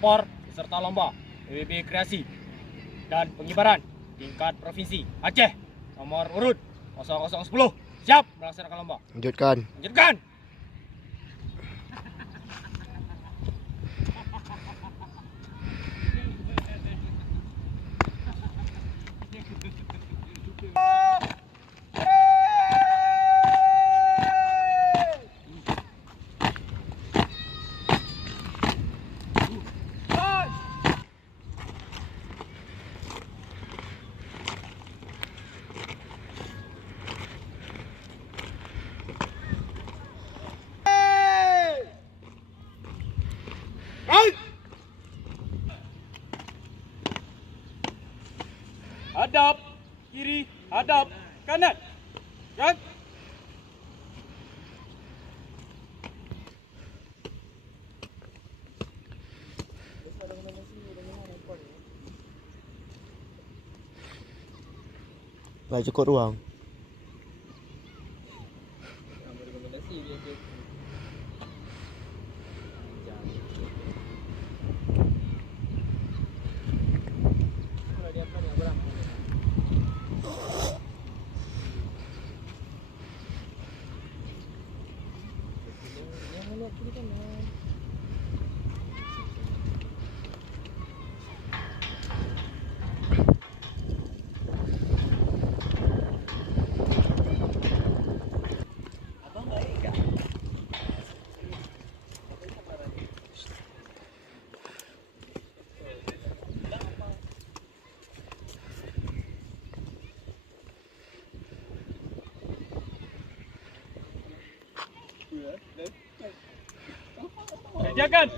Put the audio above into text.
pelopor peserta lomba PBB Kreasi dan pengibaran tingkat provinsi Aceh nomor urut 0010 siap melaksanakan lomba. Lanjutkan. Lanjutkan. Hadap kiri, hadap kanan. Kan? Baik, cukup ruang. Kerjakan.